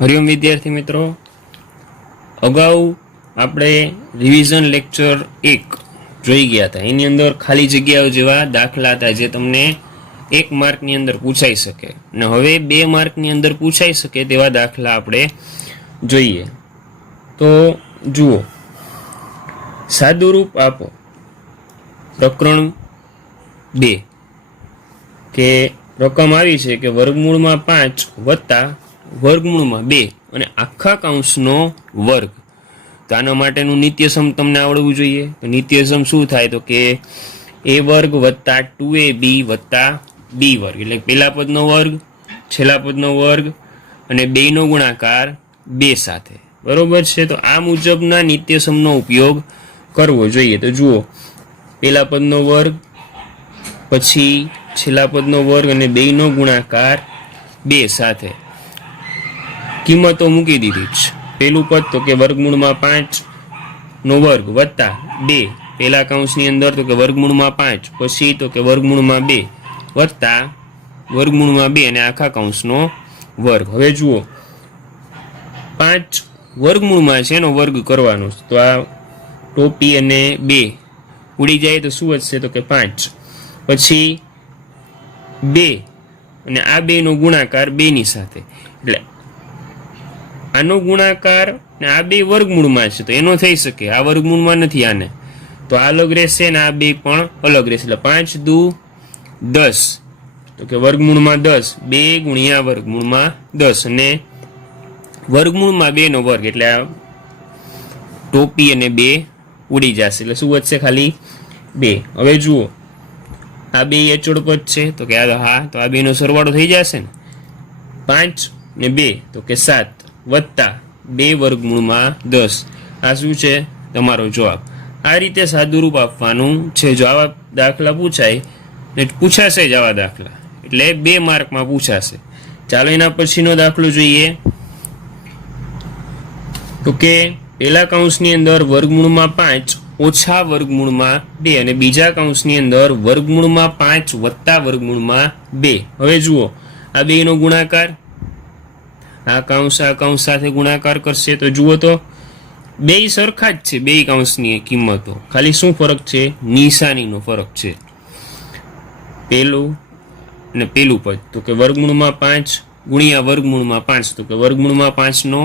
હરિઓમ વિદ્યાર્થી મિત્રો, અગાઉ આપણે રિવિઝન લેક્ચર 1 જોઈ ગયા હતા. એની અંદર ખાલી જગ્યાઓ જેવા દાખલા હતા જે તમને 1 માર્કની અંદર પૂછાઈ શકે, અને હવે 2 માર્કની અંદર પૂછાઈ શકે તેવા દાખલા આપણે જોઈએ. તો જુઓ, સાદુરૂપ આપો. પ્રકરણ 2 કે રકમ આવી છે કે વર્ગમૂળમાં 5 વત્તા વર્ગમૂળમાં 2 અને આખા કૌંસનો વર્ગ. તો આના માટેનું નિત્યસમ તમને આવડવું જોઈએ. તો નિત્યસમ શું થાય? તો કે a વર્ગ વત્તા 2ab વત્તા b વર્ગ, એટલે પહેલા પદનો વર્ગ, છેલ્લા પદનો વર્ગ અને 2 નો ગુણાકાર 2 સાથે. બરોબર છે? તો આ મુજબના નિત્યસમનો ઉપયોગ કરવો જોઈએ. તો જુઓ, પહેલા પદનો વર્ગ, પછી છેલ્લા પદનો વર્ગ અને 2 નો ગુણાકાર 2 સાથે. કિંમતો મૂકી દીધી છે. પહેલું પદ તો કે વર્ગમૂળમાં 5 નો વર્ગ વત્તા 2, પહેલા કૌંસની અંદર તો કે વર્ગમૂળમાં 5, પછી તો કે વર્ગમૂળમાં 2 વત્તા વર્ગમૂળમાં 2 અને આખા કૌંસનો વર્ગ. હવે જુઓ, 5 વર્ગમૂળમાં છે એનો વર્ગ કરવાનો, તો આ ટોપી અને 2 ઉડી જાય તો શું વધશે? તો કે 5. પછી 2 અને આ 2 નો ગુણાકાર 2 ની સાથે, એટલે આનો ગુણાકાર ને આ 2 વર્ગમૂળમાં છે તો એનો થઈ શકે, આ વર્ગમૂળમાં નથી આને, તો આ અલગ રહેશે ને આ 2 પણ અલગ રહેશે. એટલે 5 દુ 10, તો કે વર્ગમૂળમાં 10, 2 ગુણ્યા વર્ગમૂળમાં 10 અને વર્ગમૂળમાં 2 નો વર્ગ, એટલે આ ટોપી અને 2 ઉડી જશે. એટલે શું વધશે? ખાલી 2. હવે જુઓ, આ 2 અચળ પદ છે તો કે હા, તો આ 2 નો સરવાળો થઈ જશે ને. 5 ને 2 તો કે 7 વત્તા 2 વર્ગમૂળમાં 10. આ શું છે? તમારો જવાબ. આ રીતે સાદુરૂપ આપવાનું છે. જો આવા દાખલા પૂછાય ને પૂછાશે જ આવા દાખલા, એટલે 2 માર્કમાં પૂછાશે. ચાલો એના પછીનો દાખલો જોઈએ. તો કે પહેલા કૌંસની અંદર વર્ગમૂળમાં 5 ઓછા વર્ગમૂળમાં 2 અને બીજા કૌંસની અંદર વર્ગમૂળમાં 5 વત્તા વર્ગમૂળમાં 2. હવે જુઓ, આ 2 નો ગુણાકાર, આ કૌંસ સાથે ગુણાકાર કરશે તો જુઓ તો 2 સરખા જ છે. 2 કૌંસની કિંમતો, ખાલી શું ફરક છે? નિશાનીનો ફરક છે. પહેલું અને પેલું પદ તો કે વર્ગમૂળમાં 5 ગુણ્યા વર્ગમૂળમાં 5, તો કે વર્ગમૂળમાં 5 નો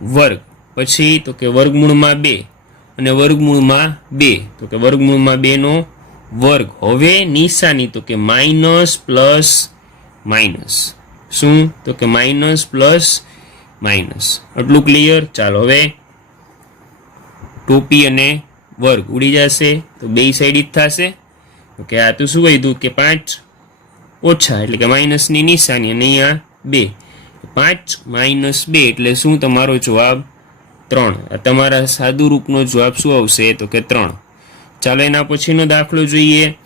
વર્ગ, પછી તો કે વર્ગમૂળમાં 2 અને વર્ગમૂળમાં 2, તો કે વર્ગમૂળમાં 2 નો વર્ગ. હવે નિશાની તો કે માઇનસ પ્લસ માઇનસ. શું? તો કે માઇનસ પ્લસ માઇનસ. આટલું ક્લિયર? ચાલો હવે ટોપી અને વર્ગ ઉડી જશે તો 2 સાઈડ જ થશે. તો કે આ તો શું કીધું કે 5 ઓછા એટલે કે માઇનસની નિશાની, અને અહીંયા 2, 5 માઇનસ 2 એટલે શું? તમારો જવાબ 3. આ તમારા સાદુરૂપનો જવાબ શું આવશે? તો કે 3. ચાલો એના પછીનો દાખલો જોઈએ.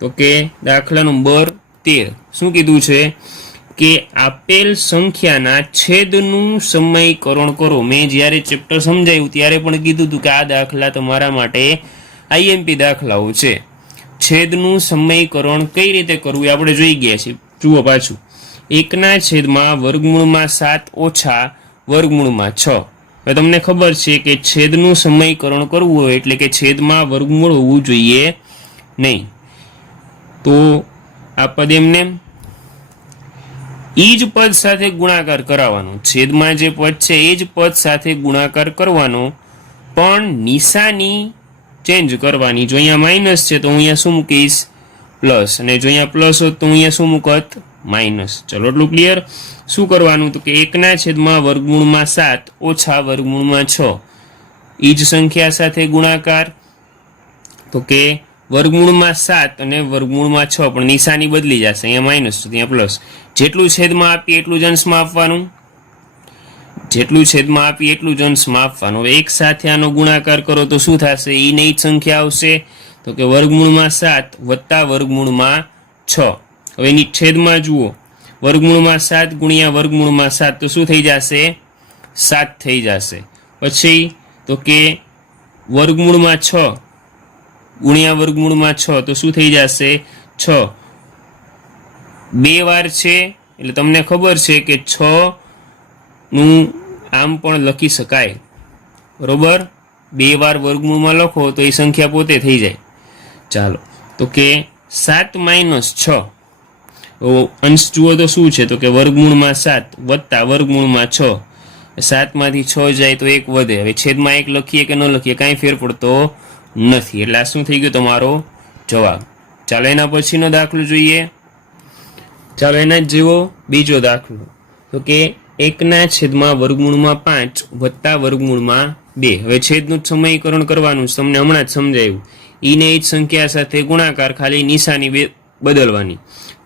તો કે દાખલા નંબર 13. શું કીધું છે? કે આપેલ સંખ્યાના છેદનું સમયકરણ કરો. મેં જ્યારે ચેપ્ટર સમજાવ્યું ત્યારે પણ કીધું હતું કે આ દાખલા તમારા માટે આઈએમપી દાખલાઓ છે. છેદનું સમયકરણ કઈ રીતે કરવું એ આપણે જોઈ ગયા છીએ. જુઓ પાછું, 1 છેદમાં વર્ગમૂળમાં 7 ઓછા વર્ગમૂળમાં 6. હવે તમને ખબર છે કે છેદનું સમયકરણ કરવું હોય એટલે કે છેદમાં વર્ગમૂળ હોવું જોઈએ નહીં. તો આ પદ એમને ઈ જ પદ સાથે ગુણાકાર કરાવવાનો. છેદમાં જે પદ છે એ જ પદ સાથે ગુણાકાર કરવાનો, પણ નિશાની ચેન્જ કરવાની. જો અહીંયા માઇનસ છે તો હું અહીંયા શું મૂકીશ? પ્લસ. અને જો અહીંયા પ્લસ હોત તો હું અહીંયા શું મૂકત? માઇનસ. ચલો એટલું ક્લિયર? શું કરવાનું? તો કે 1 છેદમાં વર્ગમૂળમાં 7 ઓછા વર્ગમૂળમાં 6, ઈ જ સંખ્યા સાથે ગુણાકાર. તો કે વર્ગમૂળમાં 7 અને વર્ગમૂળમાં 6, પણ નિશાની બદલી જશે, અહીંયા માઇનસ તો ત્યાં પ્લસ. જેટલું છેદમાં આપીએ એટલું જ અંશમાં આપવાનું, જેટલું છેદમાં આપીએ એટલું જ અંશમાં આપવાનું. હવે એક સાથે આનો ગુણાકાર કરો તો શું થશે? ઈ ને ઈ જ સંખ્યા આવશે, તો કે વર્ગમૂળમાં 7 વત્તા વર્ગમૂળમાં 6. હવે એની છેદમાં જુઓ, વર્ગમૂળમાં 7 ગુણ્યા વર્ગમૂળમાં 7 તો શું થઈ જશે? 7 થઈ જશે. પછી તો કે વર્ગમૂળમાં 6 ગુણ્યા વર્ગમૂળમાં 6 તો શું થઈ જશે? 6. 2 વાર છે એટલે તમને ખબર છે કે 6 નું આમ પણ લખી શકાય, બરોબર. 2 વાર વર્ગમૂળમાં લખો તો એ સંખ્યા પોતે થઈ જાય. ચાલો, તો કે 7 - 6, અંશ જુઓ તો શું છે, તો કે વર્ગમૂળમાં 7 વત્તા વર્ગમૂળમાં 6. 7 માંથી 6 જાય તો 1 વધે. હવે છેદમાં 1 લખીએ કે ન લખીએ કાંઈ ફેર પડતો નથી, એટલે આ શું થઈ ગયો તમારો જવાબ. ચાલો એના પછીનો દાખલો જોઈએ. ચાલો એના જેવો બીજો દાખલો, તો કે 1/5 વત્તા વર્ગમૂળમાં 2. હવે છેદનું સમીકરણ કરવાનું છે, તમને હમણાં જ સમજાયું. ઈને એ જ સંખ્યા સાથે ગુણાકાર, ખાલી નિશાની બદલવાની.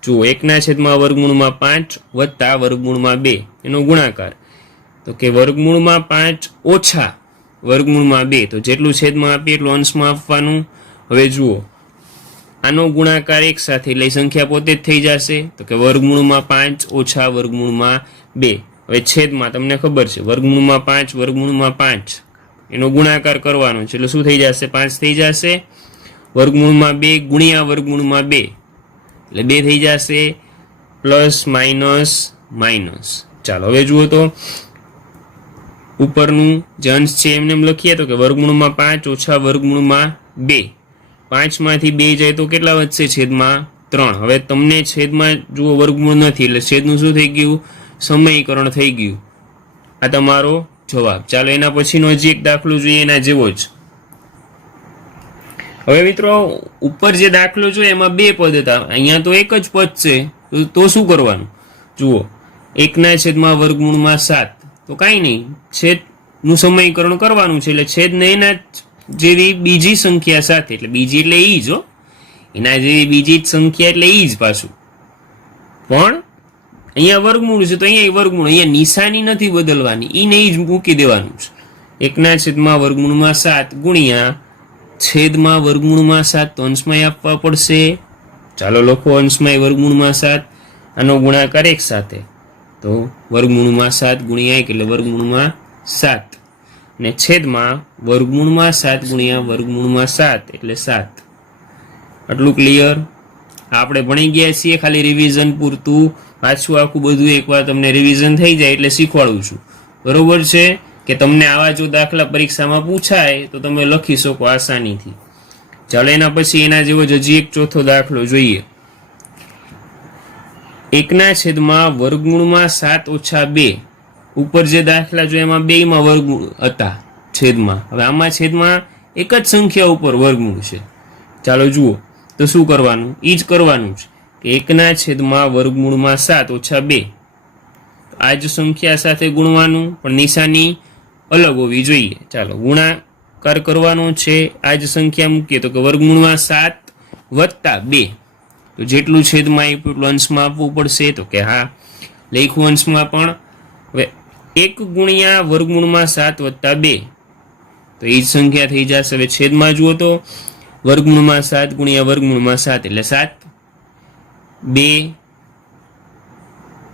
જુઓ, 1/5 વત્તા વર્ગમૂળમાં 2 એનો ગુણાકાર, તો કે વર્ગમૂળમાં 5 ઓછા વર્ગમૂળમાં 2, તો જેટલું છેદમાં આપીએ એટલું અંશમાં આપવાનું. હવે જુઓ, આનો ગુણાકાર એક સાથે એટલે સંખ્યા પોતે જ થઈ જશે, તો કે વર્ગમૂળમાં 5 ઓછા વર્ગમૂળમાં 2. હવે છેદમાં તમને ખબર છે વર્ગમૂળમાં 5 વર્ગમૂળમાં 5 એનો ગુણાકાર કરવાનો છે, એટલે શું થઈ જશે? 5 થઈ જશે. વર્ગમૂળમાં 2 ગુણ્યા વર્ગમૂળમાં 2 એટલે 2 થઈ જશે, પ્લસ માઇનસ માઇનસ. ચાલો હવે જુઓ તો ઉપરનું જે અંશ છે એમને એમ લખીએ, તો કે વર્ગમૂળમાં 5 ઓછા વર્ગમૂળમાં 2. 5 માંથી 2 જાય તો કેટલા વધશે? છેદમાં 3. હવે તમને છેદમાં જુઓ વર્ગમૂળ નથી, એટલે છેદનું શું થઈ ગયું? સમીકરણ થઈ ગયું. આ તમારો જવાબ. ચાલો એના પછીનો હજી એક દાખલો જોઈએ એના જેવો જ. હવે મિત્રો ઉપર જે દાખલો જોઈએ એમાં 2 પદ હતા, અહીંયા તો એક જ પદ છે, તો શું કરવાનું? જુઓ, 1/7 તો કાંઈ નહીં, છેદનું સમીકરણ કરવાનું છે, એટલે છેદને એના જેવી બીજી સંખ્યા સાથે, એટલે બીજી એટલે ઈ જ, એના જેવી બીજી જ સંખ્યા એટલે ઈ જ પાછું, પણ અહીંયા વર્ગમૂળ છે તો અહીંયા વર્ગમૂળ, અહીંયા નિશાની નથી બદલવાની, ઈને ઈ જ મૂકી દેવાનું છે. 1/7 ગુણ્યા છેદમાં વર્ગમૂળમાં 7, તો અંશમાં આપવા પડશે. ચાલો લખો, અંશમાં વર્ગમૂળમાં 7, આનો ગુણાકાર એક સાથે, તો વર્ગમૂળમાં 7 ગુણ્યા 1 એટલે વર્ગમૂળમાં 7, ને છેદમાં વર્ગમૂળમાં 7 ગુણ્યા વર્ગમૂળમાં 7 એટલે 7. આટલું ક્લિયર? આપણે ભણી ગયા છીએ, ખાલી રિવિઝન પૂરતું પાછું આખું બધું એકવાર તમને રિવિઝન થઈ જાય એટલે શીખવાડું છું, બરોબર છે? કે તમને આવા જો દાખલા પરીક્ષામાં પૂછાય તો તમે લખી શકો આસાનીથી. ચાલો એના પછી એના જેવો જ હજી એક ચોથો દાખલો જોઈએ. 1/7 ઉપર જે દાખલા જો એમાં 2 માં વર્ગમૂળ હતા છેદમાં, હવે આમાં છેદમાં એક જ સંખ્યા ઉપર વર્ગમૂળ છે. ચાલો જુઓ તો શું કરવાનું? ઈ જ કરવાનું છે કે 1/7 આ જ સંખ્યા સાથે ગુણવાનું, પણ નિશાની અલગ હોવી જોઈએ. ચાલો ગુણાકાર કરવાનો છે, આ જ સંખ્યા મૂકીએ તો કે વર્ગમૂળમાં 7 વત્તા 2, તો જેટલું છેદમાં આપ્યું એટલું અંશમાં આપવું પડશે, તો કે હા લખ્યું અંશમાં પણ. હવે 1 ગુણ્યા વર્ગમૂળમાં 7 વત્તા 2, તો એ જ સંખ્યા થઈ જશે. હવે છેદમાં જુઓ તો વર્ગમૂળમાં 7 ગુણ્યા વર્ગમૂળમાં 7 એટલે 7, 2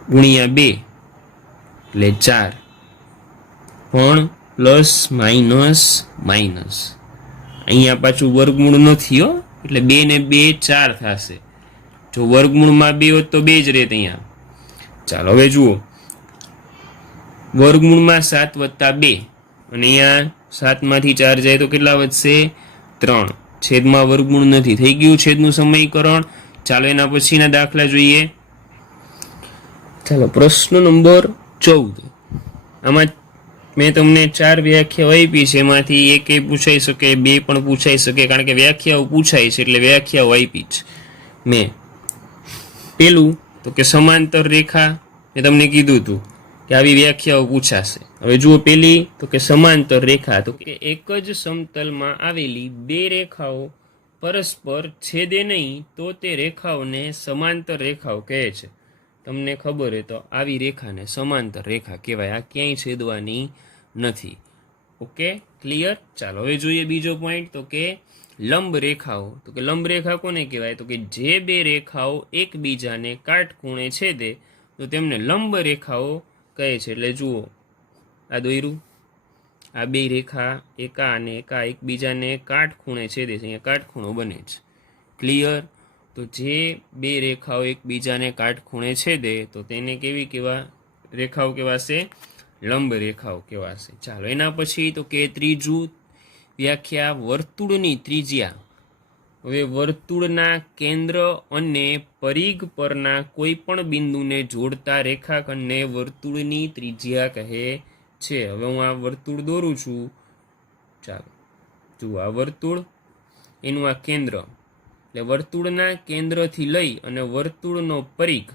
ગુણ્યા 2 એટલે 4, પણ પ્લસ માઇનસ માઇનસ, અહીંયા પાછું વર્ગમૂળ નથી હો, એટલે 2 ને 2 4 થશે. જો વર્ગમૂળમાં 2 હોત તો 2 જ રહેત અહીંયા. ચાલો હવે જુઓ, વર્ગમૂળમાં 7 વત્તા 2, અને અહીંયા 7 માંથી 4 જાય તો કેટલા વધશે? 3. છેદમાં વર્ગમૂળ નથી, થઈ ગયું છેદનું સમીકરણ. ચાલો એના પછીના દાખલા જોઈએ. ચાલો પ્રશ્ન નંબર 14. આમાં મેં તમને 4 વ્યાખ્યાઓ આપી છે, એમાંથી એક પૂછાઈ શકે, 2 પણ પૂછાઈ શકે, કારણ કે વ્યાખ્યાઓ પૂછાય છે એટલે વ્યાખ્યાઓ આપી છે મેં. પેલું તો કે સમાંતર રેખા, મેં તમને કીધું હતું કે આવી વ્યાખ્યાઓ પૂછાશે. હવે જુઓ પેલી તો કે સમાંતર રેખા, તો કે એક જ સમતલમાં આવેલી 2 રેખાઓ પરસ્પર છેદે નહીં તો તે રેખાઓને સમાંતર રેખાઓ કહે છે. તમને ખબર હોય તો આવી રેખાને સમાંતર રેખા કહેવાય, આ ક્યાંય છેદવાની નથી. Okay, clear? ચાલો હવે જોઈએ બીજો પોઈન્ટ, તો કે લંબ રેખાઓ. તો કે લંબ રેખા કોને કહેવાય? તો કે જે 2 રેખાઓ એકબીજાને કાટખૂણે છેદે તો તેમને લંબ રેખાઓ કહે છે. એટલે જુઓ આ દોર્યું, આ 2 રેખા એકા અને એકા એકબીજાને કાટખૂણે છેદે છે, અહીંયા કાટખૂણો બને છે. ક્લિયર? તો જે 2 રેખાઓ એકબીજાને કાટખૂણે છેદે તો તેને કેવી રેખાઓ કહેવાશે? લંબ રેખાઓ કહેવાશે. ચાલો એના પછી તો કે ત્રીજું વ્યાખ્યા વર્તુળની ત્રિજ્યા. હવે વર્તુળના કેન્દ્ર અને પરિઘ પરના કોઈ પણ બિંદુને જોડતા રેખાખંડને વર્તુળની ત્રિજ્યા કહે છે. હવે હું આ વર્તુળ દોરું છું. ચાલો જુઓ, આ વર્તુળ, એનું આ કેન્દ્ર, એટલે વર્તુળના કેન્દ્રથી લઈ અને વર્તુળનો પરિઘ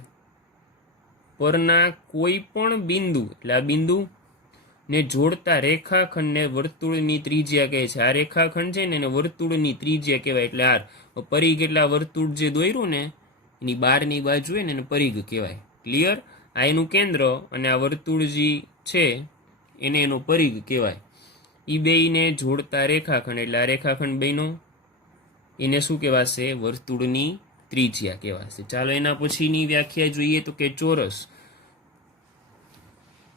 પરના કોઈ પણ બિંદુ, એટલે આ બિંદુ ને જોડતા રેખાખંડને વર્તુળની ત્રિજ્યા કહે છે. આ રેખાખંડ છે ને એને વર્તુળની ત્રિજ્યા કહેવાય. એટલે આર પરિઘ, એટલે આ વર્તુળ જે દોર્યું ને એની બહારની બાજુ હોય ને એને પરિઘ કહેવાય. ક્લિયર? આ એનું કેન્દ્ર અને આ વર્તુળ જે છે એને એનો પરિઘ કહેવાય. એ બેયને જોડતા રેખાખંડ, એટલે આ રેખાખંડ બેયનો એને શું કહેવાશે? વર્તુળની ત્રિજ્યા કહેવાશે. ચાલો એના પછીની વ્યાખ્યા જોઈએ તો કે ચોરસ.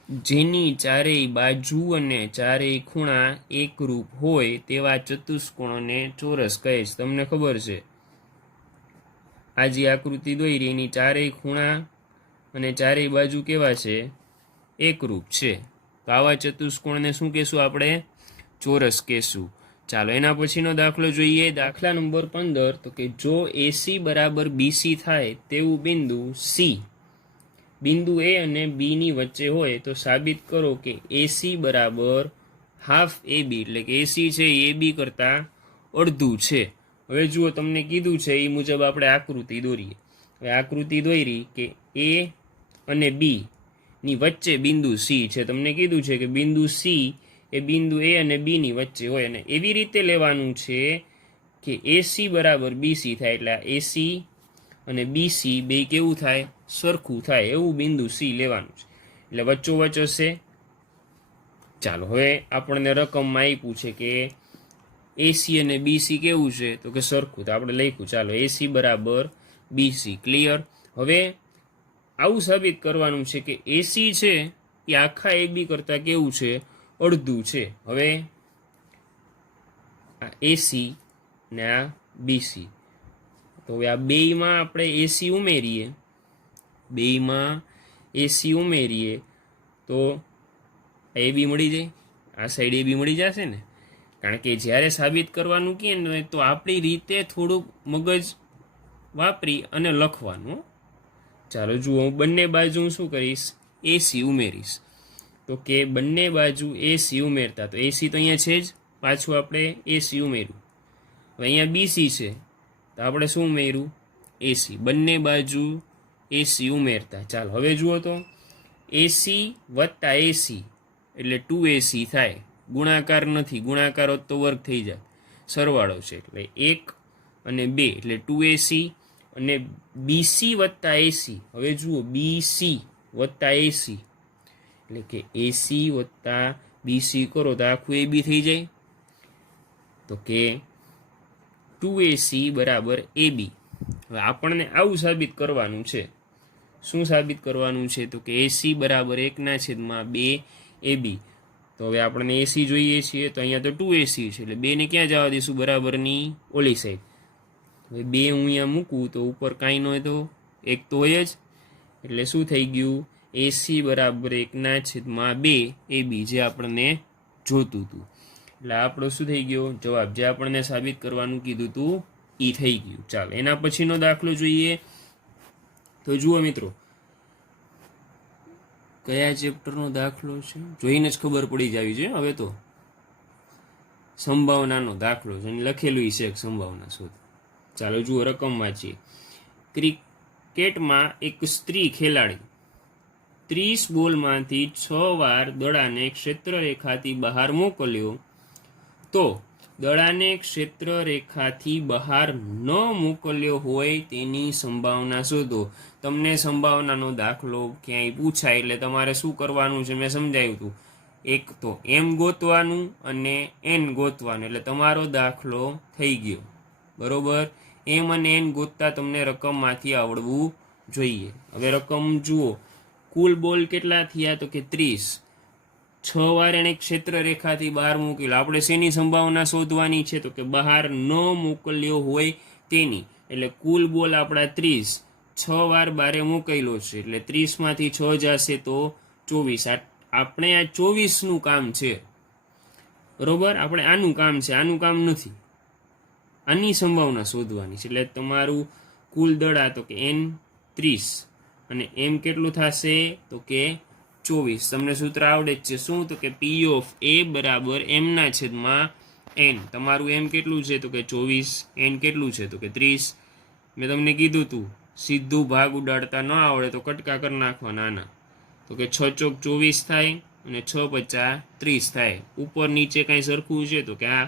જેની ચારેય બાજુ અને ચારેય ખૂણા એકરૂપ હોય તેવા ચતુષ્કોણને ચોરસ કહે છે. તમને ખબર છે આ જે આકૃતિ દોરી એની ચારેય ખૂણા અને ચારેય બાજુ કેવા છે? એકરૂપ છે. તો આવા ચતુષ્કોણને શું કહેશું આપણે? ચોરસ કહેશું. ચાલો એના પછીનો દાખલો જોઈએ. દાખલા નંબર 15. તો કે જો AC બરાબર BC થાય તેવું બિંદુ C બિંદુ A અને B ની વચ્ચે હોય તો સાબિત કરો કે AC બરાબર હાફ AB, એટલે કે AC છે એ AB કરતા અડધું છે. હવે જુઓ, તમને કીધું છે એ મુજબ આપણે આકૃતિ દોરીએ. હવે આકૃતિ દોરી કે A અને B ની વચ્ચે બિંદુ C છે. તમને કીધું છે કે બિંદુ C એ બિંદુ A અને B ની વચ્ચે હોય અને એવી રીતે લેવાનું છે કે AC બરાબર BC થાય. એટલે AC અને BC બે કેવું થાય? સરખું થાય. એવું બિંદુ C લેવાનું છે. એટલે વચ્ચોવચ્ચ હશે. ચાલો હવે આપણને રકમમાં આપ્યું છે કે AC અને BC કેવું છે? તો કે સરખું. તો આપણે લખ્યું. ચાલો AC બરાબર BC. ક્લિયર? હવે આવું સાબિત કરવાનું છે કે AC છે એ આખા AB કરતા કેવું છે? અડધું છે. હવે આ AC ને આ BC, તો હવે આ બેયમાં આપણે AC ઉમેરીએ, બેયમાં AC ઉમેરીએ તો AB મળી જાય. આ સાઈડ AB મળી જશે ને? કારણ કે જ્યારે સાબિત કરવાનું કહે ને તો આપણી રીતે થોડુંક મગજ વાપરી અને લખવાનું. ચાલો જુઓ, હું બંને બાજુ શું કરીશ? AC ઉમેરીશ. તો કે બંને બાજુ AC ઉમેરતા, તો AC તો અહીંયા છે જ, પાછું આપણે AC ઉમેર્યું. હવે અહીંયા BC છે તો આપણે શું ઉમેર્યું? AC. બંને બાજુ AC ઉમેરતા. ચાલો હવે જુઓ તો AC વત્તા AC એટલે 2AC થાય. ગુણાકાર નથી, ગુણાકાર હોત તો વર્ગ થઈ જાય. સરવાળો છે એટલે 1 અને 2 એટલે 2AC અને BC વત્તા AC. હવે જુઓ, BC વત્તા AC એટલે કે AC વત્તા BC કરો તો આખું AB થઈ જાય. તો કે 2AC બરાબર AB. હવે આપણને આવું સાબિત કરવાનું છે. શું સાબિત કરવાનું છે? તો કે AC બરાબર 1/2AB. તો હવે આપણને AC જોઈએ છીએ તો અહીંયા તો 2AC છે એટલે 2 ને ક્યાં જવા દઈશું? બરાબરની ઓલી સાઈડ. હવે 2 હું અહીંયા મૂકું તો ઉપર કાંઈ ન હોય તો 1 તો હોય જ. એટલે શું થઈ ગયું? AC બરાબર 1/2AB જે આપણને જોતું હતું. એટલે આપણો શું થઈ ગયો? જવાબ. જે આપણને સાબિત કરવાનું કીધું હતું એ થઈ ગયું. ચાલો એના પછીનો દાખલો જોઈએ. તો જુઓ મિત્રો, કયા ચેપ્ટરનો દાખલો છે જોઈને જ ખબર પડી જાવી છે. હવે તો સંભાવનાનો દાખલો છે, લખેલું છે સંભાવના શોધ. ચાલો જુઓ, રકમ વાંચીએ. ક્રિકેટમાં એક સ્ત્રી ખેલાડી 30 બોલમાંથી 6 વાર દડાને ક્ષેત્રરેખાથી બહાર મોકલ્યો તો દડાને ક્ષેત્રરેખાથી બહાર ન મોકલ્યો હોય તેની સંભાવના શોધો. તમને સંભાવનાનો દાખલો ક્યાંય પૂછાય એટલે તમારે શું કરવાનું છે મેં સમજાવ્યું હતું. એક તો M ગોતવાનું અને N ગોતવાનું, એટલે તમારો દાખલો થઈ ગયો. બરોબર? M અને N ગોતતા તમને રકમમાંથી આવડવું જોઈએ. હવે રકમ જુઓ, કુલ બોલ કેટલા થયા? તો કે 30. 6 વાર એને ક્ષેત્રરેખાથી બહાર મોકલ્યો. આપણે શેની સંભાવના શોધવાની છે? તો કે બહાર ન મોકલ્યો હોય તેની. એટલે કુલ બોલ આપણા 30, 6 વાર બારે મોકલ્યો છે એટલે 30 માંથી 6 જશે તો 24. આ આપણે આ 24નું કામ છે, બરોબર. આપણે આનું કામ છે, આનું કામ નથી. આની સંભાવના શોધવાની છે. એટલે તમારું કુલ દળ આ તો કે n 30 અને m કેટલું થશે તો કે 24. તમને સૂત્ર આવડે જ છે, શું તો કે પી ઓફ એ બરાબર m ના છેદમાં n. તમારું m કેટલું છે તો કે 24, n કેટલું છે તો કે 30. મેં તમને કીધું તું સીધું ભાગ ઉડાડતા ન આવડે તો કટકા કરી નાખવાના આના. તો કે 6 ચોક 24 થાય અને 6 પચા 30 થાય. ઉપર નીચે કાંઈ સરખું છે તો કે આ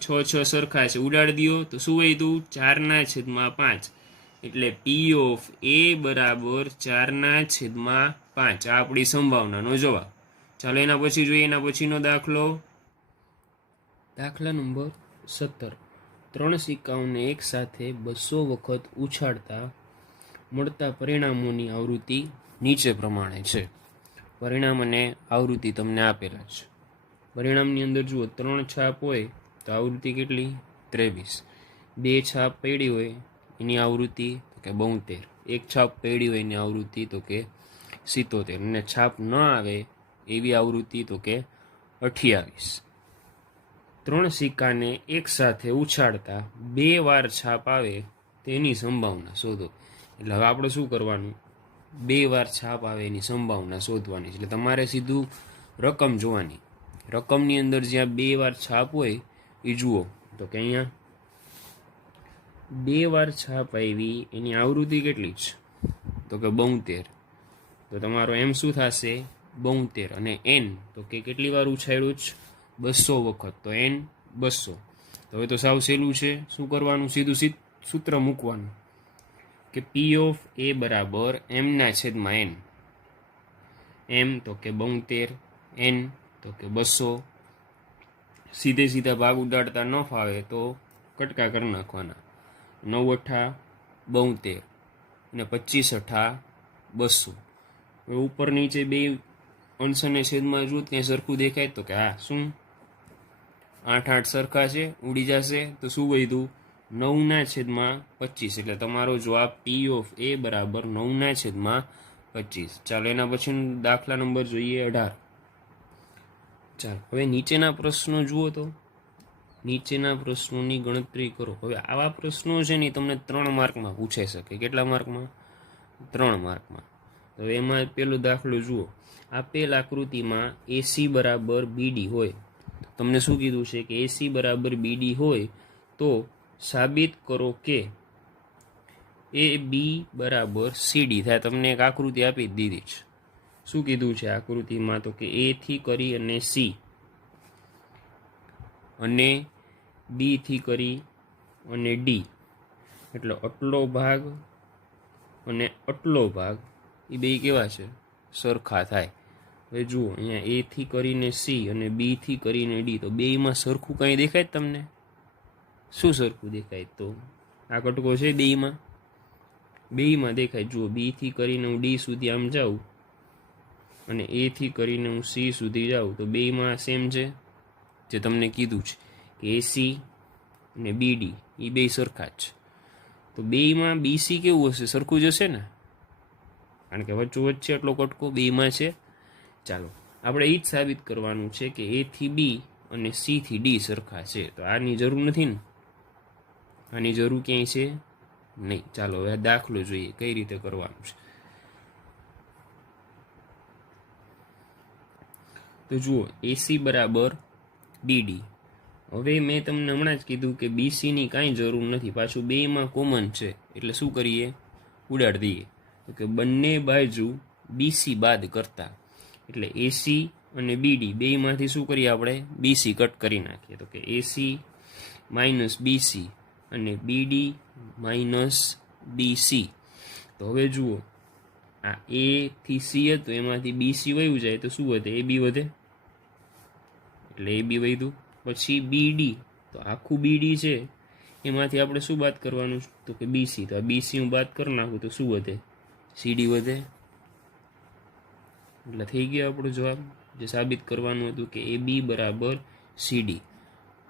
6 સરખા છે, ઉડાડી દો તો શું વધ્યું 4/5. એટલે પી ઓફ એ બરાબર 4/5. આ આપણી સંભાવનાનો જવાબ. ચાલો એના પછી જોઈએ એના પછીનો દાખલો. દાખલા નંબર 17. 3 સિક્કાઓને એક સાથે 200 વખત ઉછાળતા મળતા પરિણામોની આવૃત્તિ નીચે પ્રમાણે છે. પરિણામ અને આવૃત્તિ તમને આપેલા છે. પરિણામની અંદર જુઓ 3 છાપ હોય તો આવૃત્તિ કેટલી 23. 2 છાપ પડી હોય એની આવૃત્તિ તો કે 72. 1 છાપ પડી હોય એની આવૃત્તિ તો કે 77. અને છાપ ન આવે એવી આવૃત્તિ તો કે 28. 3 સિક્કાને એક સાથે ઉછાળતા 2 વાર છાપ આવે તેની સંભાવના શોધો. એટલે હવે આપણે શું કરવાનું, 2 વાર છાપ આવે એની સંભાવના શોધવાની છે. એટલે તમારે સીધું રકમ જોવાની. રકમની અંદર જ્યાં 2 વાર છાપ હોય એ જુઓ તો કે અહીંયા 2 વાર છાપ આવી એની આવૃત્તિ કેટલી છે તો કે 72. તો તમારો એમ શું થશે 72 અને n તો કે કેટલી વાર ઉછાળ્યું છે 200 વખત, તો n 200. તો હવે તો સાવ સહેલું છે. શું કરવાનું, સીધું સૂત્ર મૂકવાનું કે પી ઓફ એ બરાબર m ના છેદમાં n. m તો કે 72, n તો કે 200. સીધે સીધા ભાગ ઉડાડતા ન ફાવે તો કટકા કરી નાખવાના. 9 અઠા 72 અને 25 અઠા 200. હવે ઉપર નીચે બે અંશ અને છેદમાં જુઓ ત્યાં સરખું દેખાય તો કે હા શું 8 સરખા છે, ઉડી જશે તો શું વધ્યું 9/25. એટલે તમારો જવાબ પી ઓફ એ બરાબર 9/25. ચાલો એના પછી દાખલા નંબર જોઈએ 18. ચાલો હવે નીચેના પ્રશ્નો જુઓ તો નીચેના પ્રશ્નોની ગણતરી કરો. હવે આવા પ્રશ્નો છે ને તમને 3 માર્કમાં પૂછાઈ શકે. કેટલા માર્કમાં 3 માર્કમાં. તો એમાં પેલો દાખલો જુઓ. આપેલ આકૃતિમાં એસી બરાબર બીડી હોય. તમને શું કીધું છે કે એસી બરાબર બીડી હોય તો સાબિત કરો કે એ બી બરાબર સીડી થાય. તમને એક આકૃતિ આપી દીધી છે. શું કીધું છે આકૃતિમાં તો કે એ થી કરી અને સી અને બી થી કરી અને ડી. એટલે આટલો ભાગ અને આટલો ભાગ એ બે કેવા છે સરખા થાય. હવે જુઓ અહીંયા એ થી કરીને સી અને બી થી કરીને ડી, તો બેયમાં સરખું કંઈ દેખાય તમને? શું સરખું દેખાય? તો આ કટકો છે બેયમાં દેખાય. જુઓ બી થી કરીને હું ડી સુધી આમ જાઉં અને એ થી કરીને હું સી સુધી જાઉં તો બેયમાં સેમ છે. જે તમને કીધું છે કે એસી અને બીડી એ બે સરખા જ. તો બેયમાં બીસી કેવું હશે? સરખું જ હશે ને, કારણ કે વચ્ચે એટલો કટકો બેયમાં છે. ચાલો આપણે એ જ સાબિત કરવાનું છે કે એ થી બી અને સી થી ડી સરખા છે. તો આની જરૂર નથી ને, આની જરૂર ક્યાંય છે નહીં. ચાલો હવે દાખલો જોઈએ કઈ રીતે કરવાનું છે. તો જુઓ એસી બરાબર બીડી. હવે મેં તમને હમણાં જ કીધું કે બીસીની કાંઈ જરૂર નથી, પાછું બેમાં કોમન છે. એટલે શું કરીએ, ઉડાડી દઈએ. તો કે બંને બાજુ બીસી બાદ કરતા, એટલે એસી અને બીડી બેમાંથી શું કરીએ આપણે બીસી કટ કરી નાખીએ. તો કે એસી માઇનસ બીસી અને બીડી માઇનસ બીસી. તો હવે જુઓ આ એ થી સી હતું એમાંથી બીસી વયું જાય તો શું વધે? એ બી વધે. એટલે એ બી વધ્યું. પછી બીડી, તો આખું બીડી છે એમાંથી આપણે શું બાદ કરવાનું? તો કે બીસી. તો આ બીસી હું બાદ કરી નાખું તો શું વધે? સીડી વધે. એટલે થઈ ગયો આપણો જવાબ. જે સાબિત કરવાનું હતું કે એ બી બરાબર સીડી.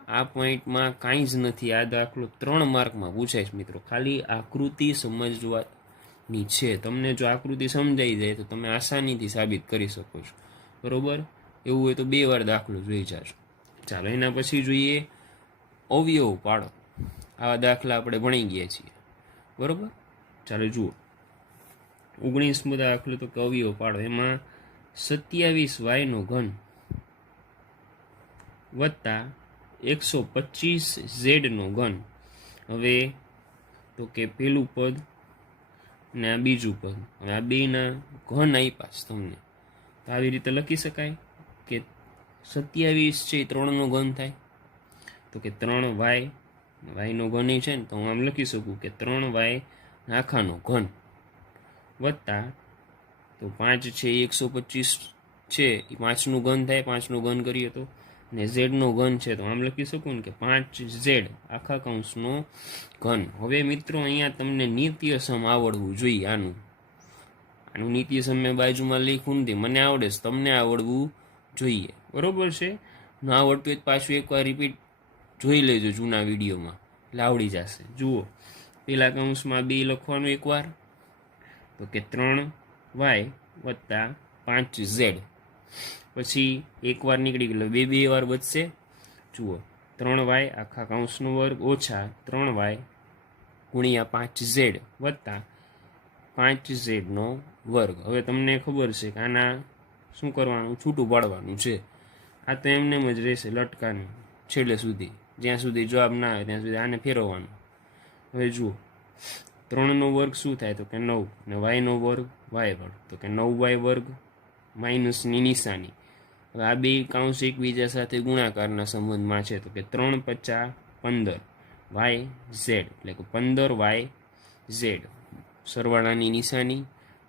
આ પોઈન્ટમાં કાંઈ જ નથી. આ દાખલો 3 માર્કમાં પૂછાય છે મિત્રો. ખાલી આકૃતિ સમજવાની છે. તમને જો આકૃતિ સમજાઈ જાય તો તમે આસાનીથી સાબિત કરી શકો છો. બરોબર. એવું હોય તો 2 વાર દાખલો જોઈ જાજો. ચાલો એના પછી જોઈએ અવયવ પાડો. આવા દાખલા આપણે ભણી ગયા છીએ, બરોબર. ચાલો જુઓ 19મો દાખલો તો કે અવયવ પાડો. એમાં 27y નો ઘન વત્તા 125z નો ઘન. હવે તો કે પેલું પદ ને આ બીજું પદ, હવે આ બેના ઘન આપ્યા છે તમને, તો આવી રીતે લખી શકાય કે 27 છે એ 3 નો ઘન થાય, તો કે 3y, y નો ઘન છે ને, તો હું આમ લખી શકું કે 3y આખાનો ઘન વત્તા તો 5 છે એ 125 છે એ 5 નું ઘન થાય, 5 નું ઘન કરીએ તો, ને z નો ઘન છે તો આમ લખી શકું ને કે 5z આખા કૌંસનો ઘન. હવે મિત્રો અહીંયા તમને નિત્ય સમ આવડવું જોઈએ. આનું નિત્ય સમ મેં બાજુમાં લખ્યું નથી, મને આવડે છે, તમને આવડવું જોઈએ, બરોબર છે. ન આવડતું હોય પાછું એકવાર રિપીટ જોઈ લેજો જૂના વિડીયોમાં, એટલે આવડી જશે. જુઓ પેલા કૌંસમાં 2 લખવાનું એકવાર, તો કે 3y વત્તા 5z, પછી એકવાર નીકળી ગયેલો, 2 વાર વધશે. જુઓ 3y આખા કૌંસનો વર્ગ ઓછા 3y ગુણ્યા 5z વત્તા 5z નો વર્ગ. હવે તમને ખબર છે કે આના શું કરવાનું, છૂટું પાડવાનું છે. આ તો એમને જ રહેશે લટકાનું છેલ્લે સુધી, જ્યાં સુધી જવાબ ના આવે ત્યાં સુધી આને ફેરવવાનું. હવે જુઓ 3 નો વર્ગ શું થાય, તો કે 9, ને y નો વર્ગ y વર્ગ, તો કે 9y વર્ગ માઇનસની નિશાની. હવે આ બે કૌંસ એકબીજા સાથે ગુણાકારના સંબંધમાં છે, તો કે 3 × 5 = 15 yz, એટલે કે 15yz સરવાળાની નિશાની.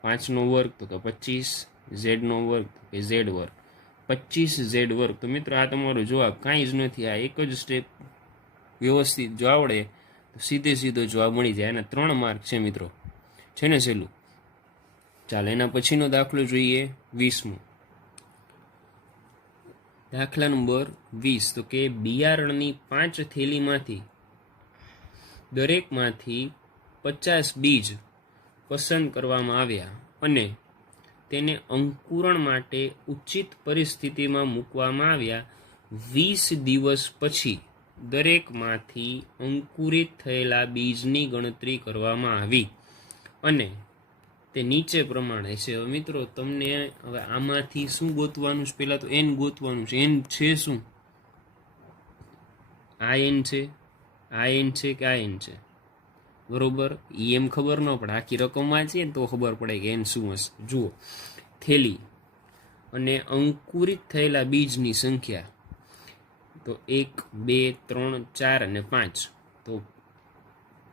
5 નો વર્ગ તો કે 25, z નો વર્ગ તો કે z વર્ગ, 25z વર્ગ. તો મિત્રો આ તમારો જવાબ કાંઈ જ નથી. આ એક જ સ્ટેપ વ્યવસ્થિત જો આવડે તો સીધો જવાબ મળી જાય. એના 3 માર્ક છે મિત્રો, છે ને સહેલું. ચાલો એના પછીનો દાખલો જોઈએ 20મો. દાખલા નંબર 20, તો કે બિયારણની 5 થેલીમાંથી દરેકમાંથી 50 બીજ પસંદ કરવામાં આવ્યા અને તેને અંકુરણ માટે ઉચિત પરિસ્થિતિમાં મૂકવામાં આવ્યા. 20 દિવસ પછી દરેકમાંથી અંકુરિત થયેલા બીજની ગણતરી કરવામાં આવી અને તે નીચે પ્રમાણે છે. હવે મિત્રો તમને હવે આમાંથી શું ગોતવાનું છે, પહેલા તો n ગોતવાનું છે. n છે શું, આ n છે, આ n છે કે આ n છે, બરોબર. એમ ખબર ન પડે, આખી રકમમાં છે તો ખબર પડે કે n શું હશે. જુઓ થેલી અને અંકુરિત થયેલા બીજની સંખ્યા તો 1, 2, 3, 4 અને 5. તો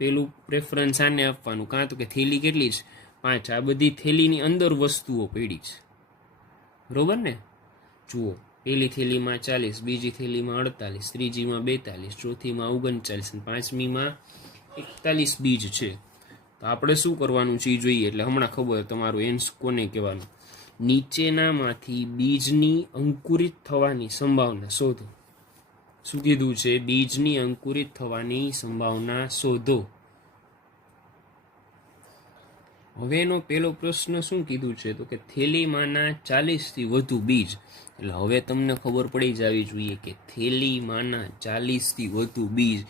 પેલું પ્રેફરન્સ આને આપવાનું, કાં તો કે થેલી કેટલી છે 5. આ બધી થેલીની અંદર વસ્તુઓ પડી છે, બરોબર ને. જુઓ પેલી થેલીમાં 40, બીજી થેલીમાં 48, ત્રીજીમાં 42, ચોથીમાં 39 અને પાંચમીમાં 41 બીજ છે. તો આપણે શું કરવાનું છે એ જોઈએ, એટલે હમણાં ખબર તમારું એન કોને કહેવાનું. નીચેનામાંથી બીજની અંકુરિત થવાની સંભાવના શોધો. શું કીધું છે, બીજની અંકુરિત થવાની સંભાવના શોધો. હવે એનો પેલો પ્રશ્ન શું કીધું છે, તો કે થેલીમાંના 40થી વધુ બીજ. એટલે હવે તમને ખબર પડી જવી જોઈએ કે થેલીમાંના 40થી વધુ બીજ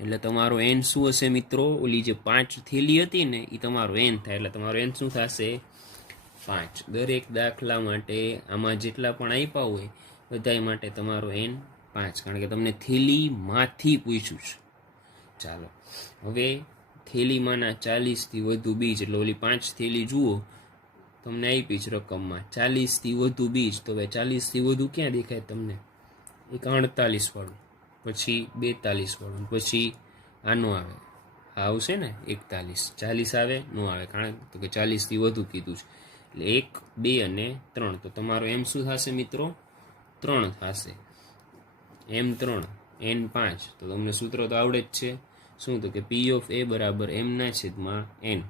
એટલે તમારો n શું હશે મિત્રો, ઓલી જે 5 થેલી હતી ને એ તમારો n થાય. એટલે તમારો n શું થશે 5. દરેક દાખલા માટે આમાં જેટલા પણ આપ્યા હોય બધા માટે તમારો n 5, કારણ કે તમને થેલીમાંથી પૂછ્યું છે. ચાલો હવે થેલીમાંના 40થી વધુ બીજ, એટલે ઓલી 5 થેલી જુઓ તમને આપી જ રકમમાં 40થી વધુ બીજ. તો હવે 40થી વધુ ક્યાં દેખાય તમને, એક 48 વાળું, પછી 42 વાળું, પછી આનો આવે, આ આવશે ને 41, 40 આવે ન આવે, કારણ તો કે 40થી વધુ કીધું છે. એટલે 1, 2 અને 3. તો તમારો એમ શું થશે મિત્રો 3 થશે. m3 n5. તો તમને સૂત્ર તો આવડે જ છે, શું તો કે P of A બરાબર m/n,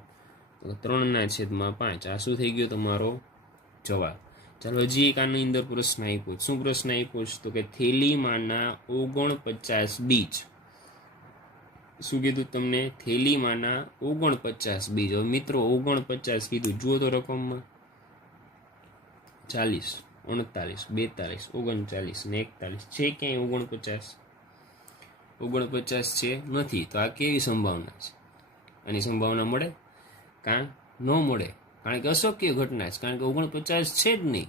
તો 3/5. આ શું થઈ ગયો તમારો જવાબ. ચાલો હજી એક આની અંદર પ્રશ્ન આપ્યો. શું પ્રશ્ન આપ્યો છે, તો કે થેલીમાંના 49 બીજ. શું કીધું તમને, થેલીમાંના 49 બીજ. હવે મિત્રો 49 કીધું, જુઓ તો રકમમાં 40, 39, 42, 39 ને 41 છે ક્યાંય 49? 49 છે નથી. તો આ કેવી સંભાવના છે? આની સંભાવના મળે? કાં ન મળે, કારણ કે અશક્ય ઘટના છે, કારણ કે 49 છે જ નહીં.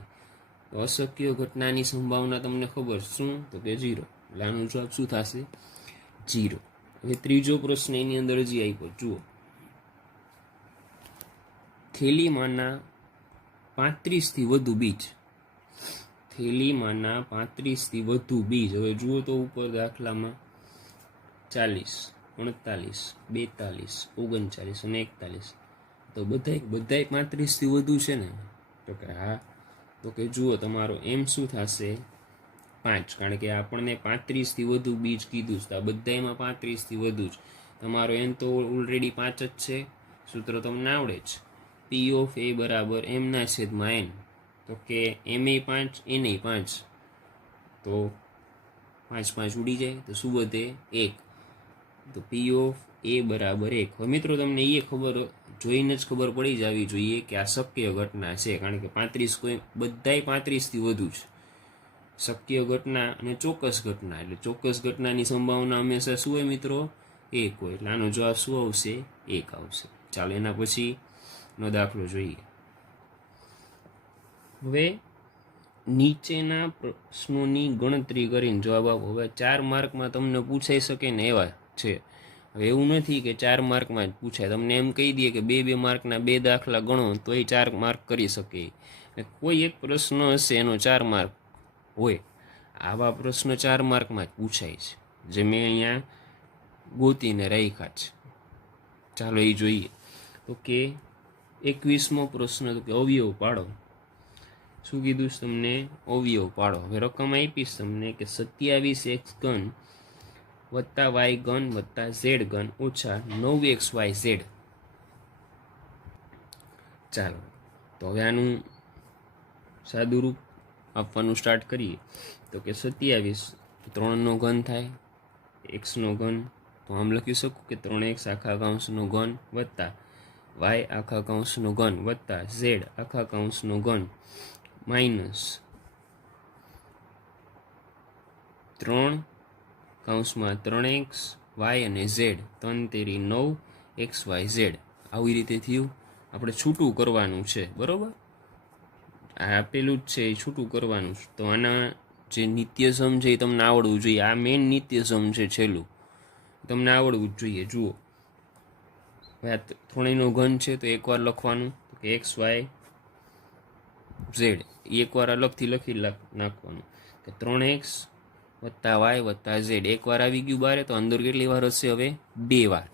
તો અશક્ય ઘટનાની સંભાવના તમને ખબર શું? તો કે 0. એટલે આનો જવાબ શું થશે? 0. હવે ત્રીજો પ્રશ્ન એની અંદર હજી આપ્યો, જુઓ. થેલીમાંના 35 થી વધુ બીજ. થેલીમાંના 35 થી વધુ બીજ. હવે જુઓ તો ઉપર દાખલામાં 40, 48, 42, 39 અને 41. તો બધાય 35 થી વધુ છે ને? તો કે હા. તો કે જુઓ તમારો એમ શું થશે? 5, કારણ કે આપણને 35 થી વધુ બીજ કીધું છે. તો આ બધાયમાં 35 થી વધુ જ. તમારો એન તો ઓલરેડી 5 જ છે, સૂત્ર તમને આવડે જ. P ઓફ A બરાબર m/n. તો કે m એ 5, n એ 5. તો 5 5 ઉડી જાય, તો શું વધે? 1. તો P ઓફ A બરાબર 1. હવે મિત્રો તમને એ ખબર જોઈને જ ખબર પડી જવી જોઈએ કે આ શક્ય ઘટના છે, કારણ કે 35 કોઈ બધાય 35 થી વધુ છે. શક્ય ઘટના અને ચોક્કસ ઘટના, એટલે ચોક્કસ ઘટનાની સંભાવના હંમેશા શું હોય મિત્રો? 1 હોય. એટલે આનો જવાબ શું આવશે? 1 આવશે. ચાલો એના પછીનો દાખલો જોઈએ. હવે નીચેના પ્રશ્નોની ગણતરી કરીને જવાબ આપો. હવે 4 માર્કમાં તમને પૂછાઈ શકે ને એવા છે. હવે એવું નથી કે 4 માર્કમાં જ પૂછાય. તમને એમ કહી દઈએ કે 2 માર્કના 2 દાખલા ગણો તો એ 4 માર્ક કરી શકે. કોઈ એક પ્રશ્ન હશે એનો 4 માર્ક હોય. આવા પ્રશ્ન 4 માર્કમાં જ પૂછાય છે, જે મેં અહીંયા ગોતીને રાખ્યા છે. ચાલો એ જોઈએ. તો કે 21મો પ્રશ્ન, તો કે અવયવ પાડો. શું કીધું છે તમને? અવયવ પાડો. હવે રકમ આપીશ તમને કે 27x ઘન વત્તા y ઘન વત્તા z ઘન ઓછા 9xyz. ચાલો તો હવે આનું સાદું રૂપ આપવાનું સ્ટાર્ટ કરીએ. તો કે 27 3 નો ઘન થાય, x નો ઘન, તો આમ લખી શકું કે 3x આખા કૌંસનો ઘન વત્તા y આખા કૌંસનો ઘન વત્તા z આખા કૌંસનો ઘન માઇનસ 3 કૌંસમાં 3x y અને z 3 તેરી 9 xyz. આવી રીતે થયું. આપણે છૂટું કરવાનું છે, બરોબર? આ આપેલું જ છે, એ છૂટું કરવાનું છે. તો આના જે નિત્યસમ છે એ તમને આવડવું જોઈએ. આ મેઇન નિત્યસમ છે, છેલ્લું તમને આવડવું જ જોઈએ. જુઓ, આ ત્રણેયનો ઘન છે, તો એકવાર લખવાનું કે એક્સ વાય ઝેડ, એકવાર અલગથી લખી નાખવાનું કે 3x વત્તા વાય વત્તા ઝેડ. એકવાર આવી ગયું બારે, તો અંદર કેટલી વાર હશે? હવે 2 વાર.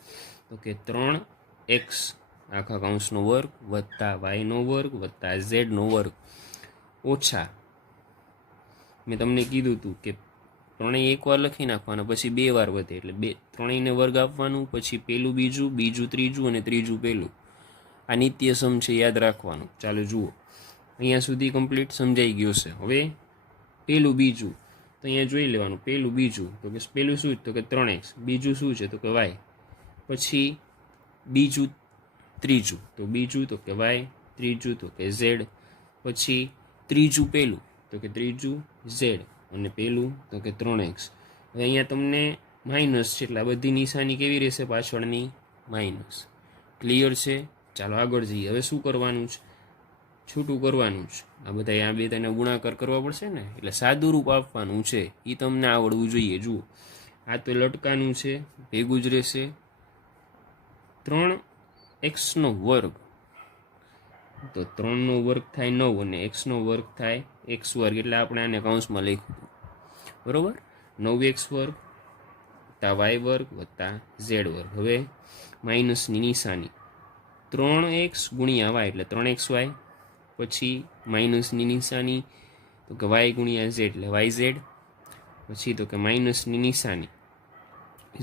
તો કે 3x આખા કૌંસનો વર્ગ વત્તા વાયનો વર્ગ વત્તા ઝેડનો વર્ગ ઓછા, મેં તમને કીધું હતું કે ત્રણેય એકવાર લખી નાખવાના, પછી 2 વાર વધે, એટલે ત્રણેયને વર્ગ આપવાનું, પછી પેલું બીજું, બીજું ત્રીજું અને ત્રીજું પેલું. આ નિત્યસમ છે, યાદ રાખવાનું. ચાલો જુઓ, અહીંયા સુધી કમ્પ્લીટ સમજાઈ ગયું છે. હવે પેલું બીજું તો અહીંયા જોઈ લેવાનું. પેલું બીજું તો કે પેલું શું? તો કે 3x. બીજું શું છે? તો કે y. પછી બીજું ત્રીજું, તો બીજું તો કે y, ત્રીજું તો કે z. પછી ત્રીજું પેલું તો કે ત્રીજું z અને પેલું તો કે 3x. હવે અહીંયા તમને માઇનસ છે, એટલે આ બધી નિશાની કેવી રહેશે? પાછળની માઇનસ. ક્લિયર છે? ચાલો આગળ જઈએ. હવે શું કરવાનું છે? છૂટું કરવાનું છે. આ બધા આ બે તેને ગુણાકાર કરવા પડશે ને, એટલે સાદું રૂપ આપવાનું છે. એ તમને આવડવું જોઈએ. જુઓ, આ તો લટકાનું છે, ભેગું જ રહેશે. 3x નો વર્ગ, તો 3 નો વર્ગ થાય 9 અને x નો વર્ગ થાય x વર્ગ. એટલે આપણે આને કૌંસમાં લખ્યું, બરોબર? 9x વર્ગ વત્તા y વર્ગ વત્તા z વર્ગ. હવે માઇનસની નિશાની, 3x ગુણ્યા y એટલે 3xy. પછી માઇનસની નિશાની તો કે y ગુણ્યા z એટલે yz. પછી તો કે માઇનસની નિશાની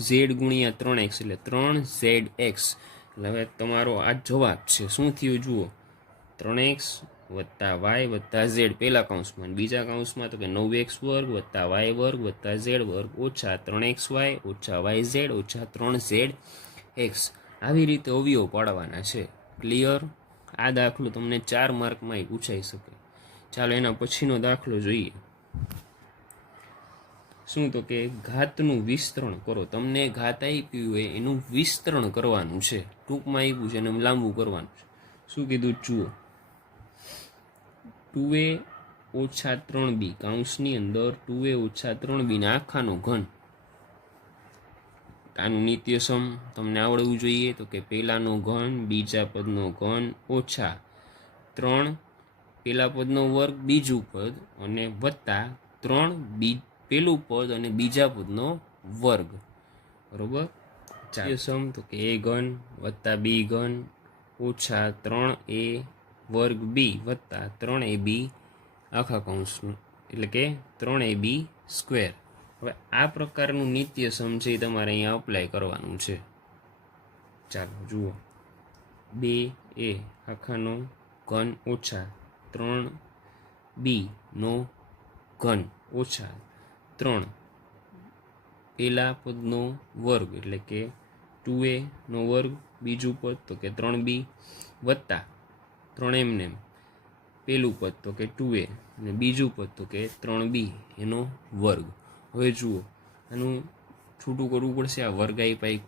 z ગુણ્યા 3x એટલે 3zx. એટલે હવે તમારો આ જવાબ છે. શું થયું જુઓ, 3x વત્તા y વત્તા z પહેલા કૌંસમાં, બીજા કૌંસમાં તો કે 9x વર્ગ વત્તા y વર્ગ વત્તા z વર્ગ ઓછા 3xy ઓછા yz ઓછા 3zx. આવી રીતે અવયવ પાડવાના છે. ક્લિયર? આ દાખલો તમને 4 માર્કમાં પૂછાઈ શકે. ચાલો એના પછીનો દાખલો જોઈએ. શું તો કે ઘાતનું વિસ્તરણ કરો. તમને ઘાત આપી હોય એનું વિસ્તરણ કરવાનું છે, ટૂંકમાં આપ્યું છે અને લાંબુ કરવાનું છે. શું કીધું જુઓ, 2a ઓછા 3b કૌંસની અંદર 2a ઓછા 3b ના આખાનો ઘન. આનું નિત્યસમ તમને આવડવું જોઈએ. તો કે પહેલાનો ઘન, બીજા પદનો ઘન ઓછા 3 પહેલા પદનો વર્ગ બીજું પદ અને વત્તા 3 પેલું પદ અને બીજા પદનો વર્ગ. બરોબર. નિત્યસમ તો કે a ઘન વત્તા b ઘન ઓછા 3a વર્ગ b વત્તા 3ab આખા કૌંસનું, એટલે કે 3ab સ્ક્વેર. હવે આ પ્રકારનું નિત્યસમ છે એ તમારે અહીંયા અપ્લાય કરવાનું છે. ચાલો જુઓ, 2a આખાનો ઘન ઓછા 3b નો ઘન ઓછા 3 પહેલા પદનો વર્ગ, એટલે કે 2a નો વર્ગ બીજું પદ તો કે 3b વત્તા 3 એમને પહેલું પદ તો કે 2a અને બીજું પદ તો કે 3b એનો વર્ગ. હવે જુઓ, આનું છૂટું કરવું પડશે. આ વર્ગ આઈ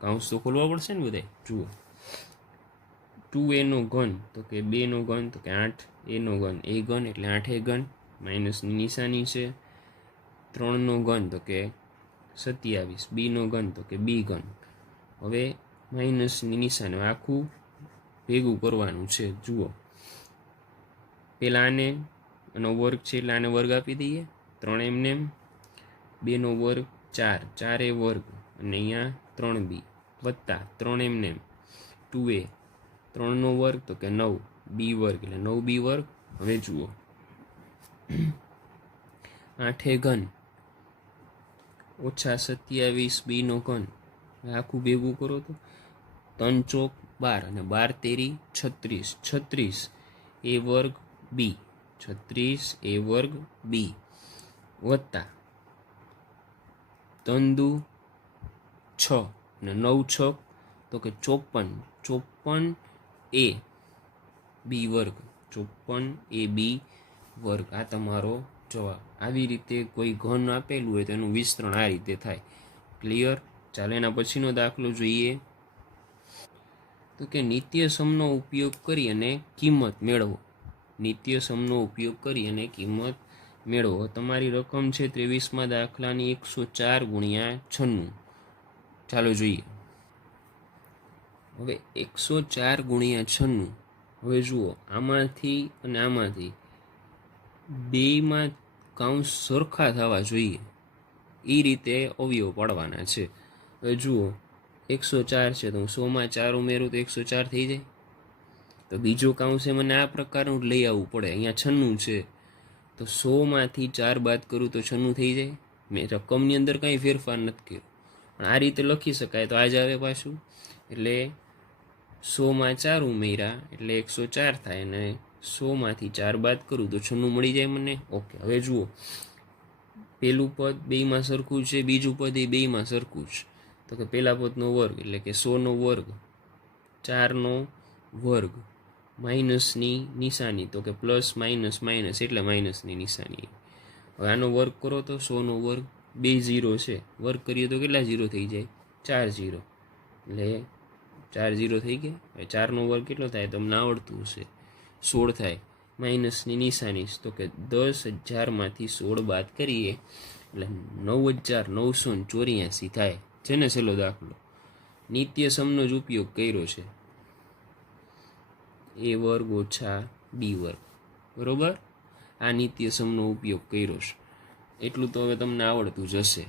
કૌંસ તો ખોલવા પડશે ને બધાય. જુઓ, 2a નો ઘન તો કે 2 નો ઘન તો કે 8a નો ઘન a ઘન એટલે 8a ઘન, માઇનસની નિશાની છે. 3 નો ઘન તો કે 27, b નો ઘન તો કે b ઘન. હવે માઇનસની નિશાની આખું ભેગું કરવાનું છે. જુઓ, પેલા આને એનો વર્ગ છે એટલે આને વર્ગ આપી દઈએ. 3 એમને 2 નો વર્ગ 4, 4a વર્ગ અને અહીંયા 3b વત્તા 3 એમને 2a 3 નો વર્ગ તો કે 9b વર્ગ એટલે 9b વર્ગ. હવે જુઓ, 8a ઘન ઓછા 27b નો ઘન, આખું ભેગું કરો તો 3 ચોક 12 અને 12 તેરી 36, 36 a વર્ગ b, 36 a વર્ગ b વત્તા 3 દુ 6 અને 9 છક તો કે 54, 54 a b વર્ગ, 54 a b વર્ગ. આ તમારો જવાબ. આવી રીતે કોઈ ઘન આપેલું હોય તો એનું વિસ્તરણ આ રીતે થાય. ક્લિયર? ચાલો એના પછીનો દાખલો જોઈએ. તો કે નિત્યસમનો ઉપયોગ કરી અને કિંમત મેળવો. નિત્યસમનો ઉપયોગ કરી અને કિંમત મેળવો. તમારી રકમ છે 23માં દાખલાની 104 ગુણ્યા 96. ચાલો જોઈએ. હવે 104 ગુણ્યા 96. હવે જુઓ, આમાંથી અને આમાંથી બેમાં કૌંસ સરખા થવા જોઈએ એ રીતે અવયવ પાડવાના છે. હવે જુઓ, 104 છે તો હું 100માં 4 ઉમેરું તો 104 થઈ જાય. તો બીજો કૌંસે મને આ પ્રકારનું લઈ આવવું પડે. અહીંયા 96 છે તો 100માંથી 4 બાદ કરું તો 96 થઈ જાય. મેં રકમની અંદર કંઈ ફેરફાર નથી કર્યો, પણ આ રીતે લખી શકાય. તો આ જ આવે પાછું. એટલે 100માં 4 ઉમેર્યા એટલે 104 થાય અને 100માંથી 4 બાદ કરું તો 96 મળી જાય મને. ઓકે. હવે જુઓ, પેલું પદ બેયમાં સરખું છે, બીજું પદ એ બેયમાં સરખું છે. તો કે પહેલા પદનો વર્ગ એટલે કે 100નો વર્ગ, 4નો વર્ગ, માઇનસની નિશાની તો કે પ્લસ માઇનસ માઇનસ એટલે માઇનસની નિશાની. હવે આનો વર્ગ કરો તો 100નો વર્ગ, 2 0 છે, વર્ગ કરીએ તો કેટલા 0 થઈ જાય? 4 0. એટલે 4 0 થઈ ગયા. હવે 4નો વર્ગ કેટલો થાય તમને આવડતું હશે, 16 થાય. માઇનસની નિશાની તો કે 10,000માંથી 16 બાદ કરીએ એટલે 9,984 થાય. છે ને છેલ્લો દાખલો. નિત્યસમનો જ ઉપયોગ કર્યો છે, a વર્ગ ઓછા b વર્ગ. બરોબર? આ નિત્યસમનો ઉપયોગ કર્યો છે એટલું તો હવે તમને આવડતું જ હશે.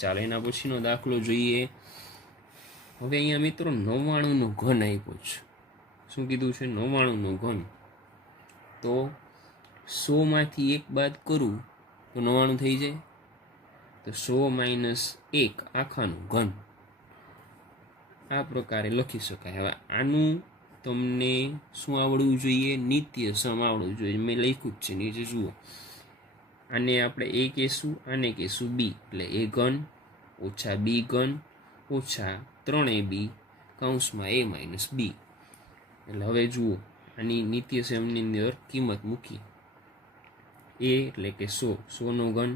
ચાલો એના પછીનો દાખલો જોઈએ. હવે અહીંયા મિત્રો 99નો ઘન આપ્યો છે. શું કીધું છે? 99નો ઘન. તો 100માંથી 1 બાદ કરું તો 99 થઈ જાય. તો 100 - 1 આખાનું ઘન આ પ્રકારે લખી શકાય. હવે આનું તમને શું આવડવું જોઈએ? નિત્યસમ આવડવું જોઈએ. મેં લખ્યું જ છે નીચે જુઓ. આને આપણે a કહેશું, આને કહેશું b, એટલે a ઘન ઓછા b ઘન ઓછા 3ab કૌંસમાં a - b. એટલે હવે જુઓ, આની નિત્યસમની અંદર કિંમત મૂકી. એ એટલે કે 100, 100નો ઘન.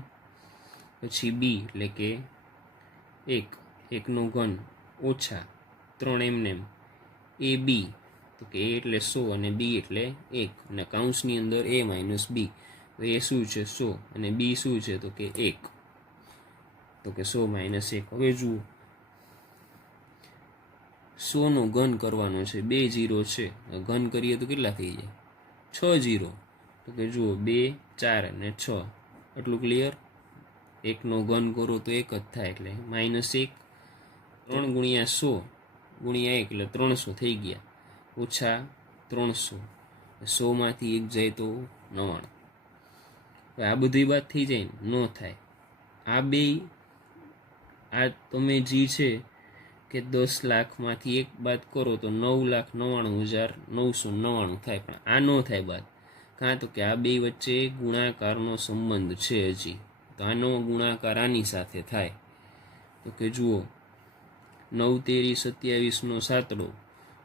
પછી બી એટલે કે 1, 1નો ઘન ઓછા 3 એમને એ બી, તો કે એ એટલે 100 અને બી એટલે 1, અને કૌંસની અંદર એ માઇનસ બી. તો એ શું છે 100 અને બી શું છે તો કે 1, તો કે 100 માઇનસ 1. હવે જુઓ 100નો ઘન કરવાનો છે, 2 0 છે, ઘન કરીએ તો કેટલા થઈ જાય 6 0. તો કે જુઓ 2 4 અને 6, એટલું ક્લિયર. 1નો ઘન કરો તો 1 જ થાય એટલે માઇનસ 1. 3 ગુણ્યા 100 ગુણ્યા 1 એટલે 300 થઈ ગયા, ઓછા 300. 100માંથી 1 જાય તો 99. હવે આ બધી વાત થઈ જાય ને ન થાય. આ બે આ તમે જે છે કે 10 લાખમાંથી 1 બાદ કરો તો 9,99,999 થાય, પણ આ ન થાય બાદ. કાં તો કે આ બે વચ્ચે ગુણાકારનો સંબંધ છે હજી, તો આનો ગુણાકાર આની સાથે થાય. તો કે જુઓ 9 તેરી 27નો સાતડો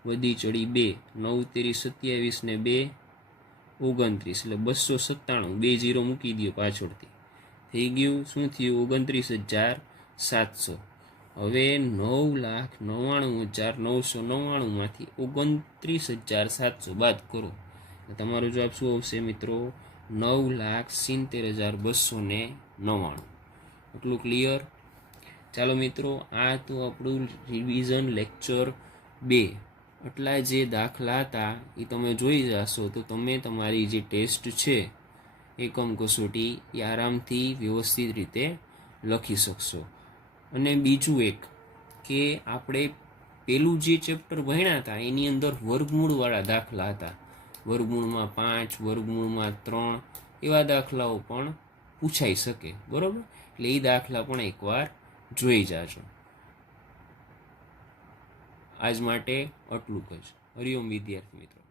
વધી ચડી 2, 9 તેરી 27 ને 2 29, એટલે 297. 2 0 મૂકી દો પાછળથી, થઈ ગયું શું થયું 29,700. હવે 9,99,999માંથી 29,700 બાદ કરો, તમારો જવાબ શું આવશે મિત્રો 9,70,299. એટલું ક્લિયર. ચાલો મિત્રો, આ તો આપણું રિવિઝન લેક્ચર 2. એટલા જે દાખલા હતા એ તમે જોઈ જશો તો તમે તમારી જે ટેસ્ટ છે એકમ કસોટી એ આરામથી વ્યવસ્થિત રીતે લખી શકશો. અને બીજું એક કે આપણે પેલું જે ચેપ્ટર ભણ્યા હતા એની અંદર વર્ગમૂળવાળા દાખલા હતા. વર્ગમૂળમાં 5, વર્ગમૂળમાં 3 એવા દાખલાઓ પણ પૂછાઈ શકે, બરાબર? એટલે એ દાખલા પણ એકવાર જોઈ જાજો. આજ માટે આટલું જ. હરિઓમ વિદ્યાર્થી મિત્રો.